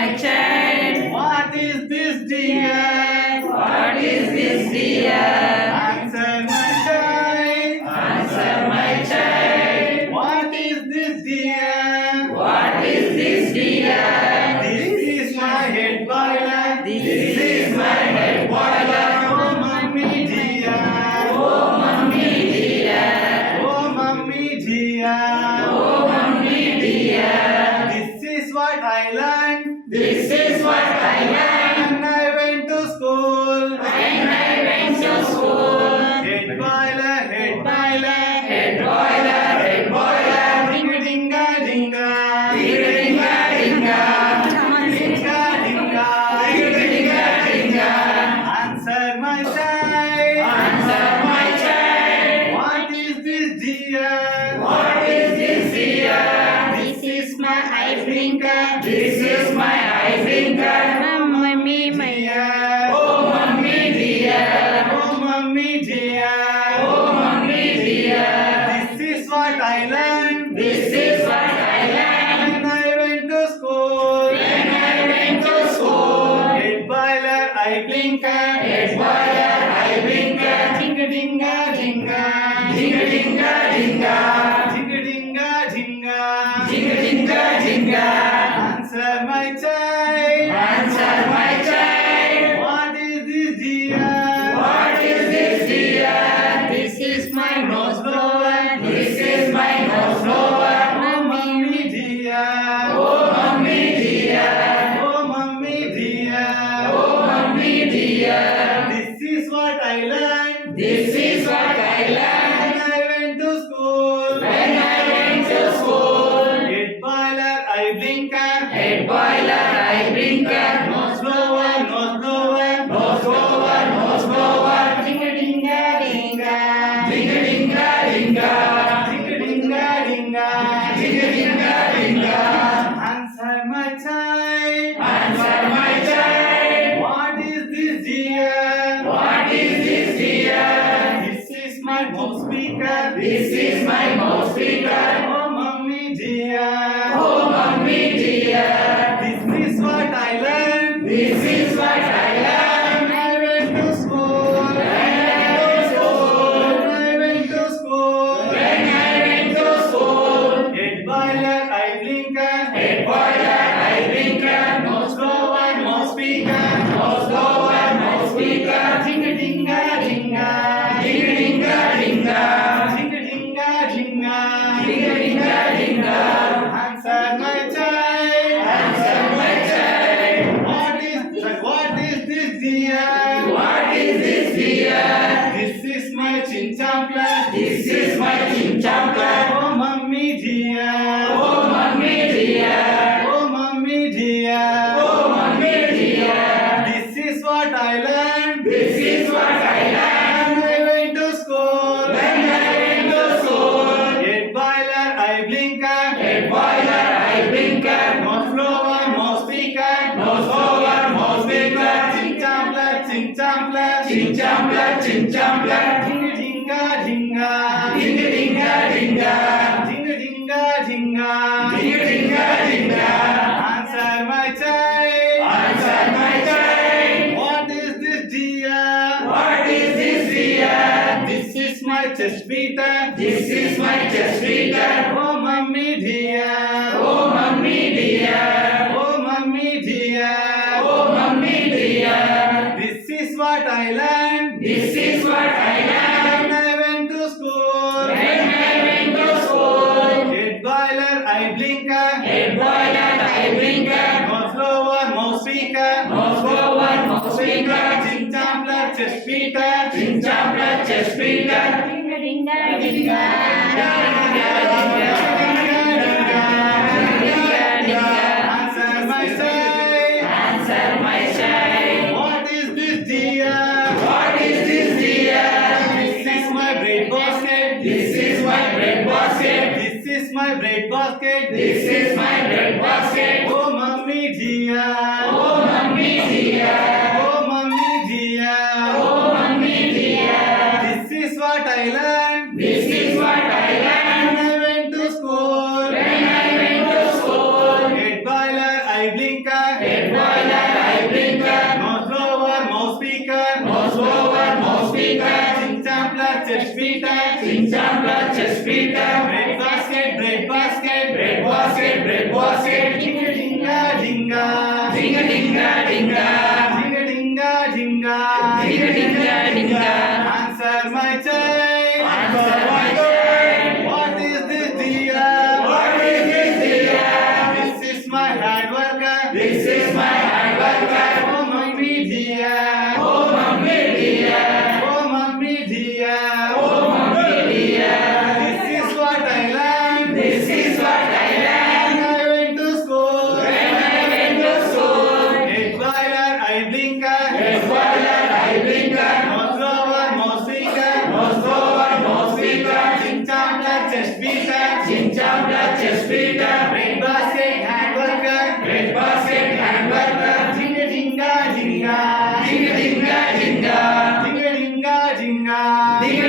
my child. What is this, dear? What is this, dear? Answer, my child. Answer, my child. What is this, dear? What is this, dear? This is my head boiler. This is my head boiler. Oh, mummy dear. Oh, mummy dear. Oh, mummy dear. Oh, mummy dear. This is what I learned This is what I learned when I went to school. when I went to school. Head boiler, head boiler. Head boiler, head boiler. Dinga dinga dinga. Dinga dinga dinga. Dinga dinga. Dinga dinga dinga. Answer, my child. Answer, my child. What is this, dear? What is this, dear? This is my eye blinker. This is my eye blinker. Mummy, my Dear. Oh, mummy dear. Oh, mummy dear. Oh, mummy dear. This is what I learned This is what I learned when I went to school. when I went to school. Head boiler, eye blinker. Head boiler, eye blinker. Dinga dinga dinga. Dinga dinga dinga. Dinga dinga dinga. Dinga dinga dinga. Answer, my child. Answer, my child. What is this, dear? What is this, dear? This is my nose blower. This is my nose blower. Oh, mummy dear. Oh, mummy dear. Oh, mummy dear. Oh, mummy dear. This is what I learned This is what I learned when I went to school. when I went to school. Head boiler, eye blinker. Head boiler, eye blinker. Nose blower, nose blower. Nose blower, nose blower. Dinga dinga dinga. Dinga dinga dinga. Dinga dinga dinga. Dinga dinga dinga. Answer, my child. Answer, my child. What is this, dear? What is this, dear? This is my mouth speaker. This is my mouth speaker. Oh, mummy dear. Oh, mummy dear. This is what I learned This is what I learned when I went to school. When I went to school. when I went to school. Head boiler, eye blinker. Head boiler, eye blinker. Nose blower, mouth speaker. Nose blower, mouth speaker. Dinga dinga dinga. Dinga dinga dinga. Dinga dinga dinga. Dinga dinga dinga. Answer, my child. Answer, my child. What is this, dear? What is this, dear? This is my chin champler. This is my chin champler. Oh, mummy dear. Oh, mummy dear. Oh, mummy dear. Oh, mummy dear. This is what I learned This is what I learned when I went to school. when I went to school. Head boiler, eye blinker. Head boiler, eye blinker. Nose blower, mouth speaker. Nose blower, mouth speaker. Chin champler, chin champler. Chin champler, chin champler. Dinga dinga dinga. Dinga dinga dinga. Dinga dinga dinga. Dinga dinga dinga. Answer, my child. Answer, my child. What is this, dear? What is this, dear? This is my chest beater. This is my chest beater. Oh, mummy dear. Oh, mummy dear. Oh, mummy dear. Oh, mummy dear. This is what I learned This is what I learned when I went to school. when I went to school. Head boiler, eye blinker. Head boiler, eye blinker. Nose blower, mouth speaker. Nose blower, mouth speaker. Chin champler, chest beater. Chin champler, chest beater. Dinga dinga dinga. Answer, my child. Answer, my child. What is this, dear? What is this, dear? This is my bread basket. This is my bread basket. This is my bread basket. This is my bread basket. Oh, mummy dear. Oh, mummy dear. Oh, mummy dear. Oh, mummy dear. This is what I learned This is what I learned when I went to school. beater. Chinchambler, chest beater. Bread basket, bread basket. Bread basket, bread basket. Dinga dinga dinga. Dinga dinga dinga. Dinga dinga dinga. Dinga dinga dinga. Answer my child. Answer my child. What is this dear? What is this dear? This is my hard worker. This is my hard worker. Oh mummy dear. Oh mummy dear. Oh mummy dear. Oh mummy dear. This is what I learned. This is what I learned When I went to school. when I went to school. Egg boiler, eye blinker. Egg boiler, eye blinker. Nose blower, nose speaker. Nose blower, nose speaker. Chinchambler, chest beater. Chinchambler, chest beater. Bread basket, hand worker. Bread basket, hand worker. Dinga dinga dinga. Dinga dinga dinga. Dinga dinga dinga. Dinga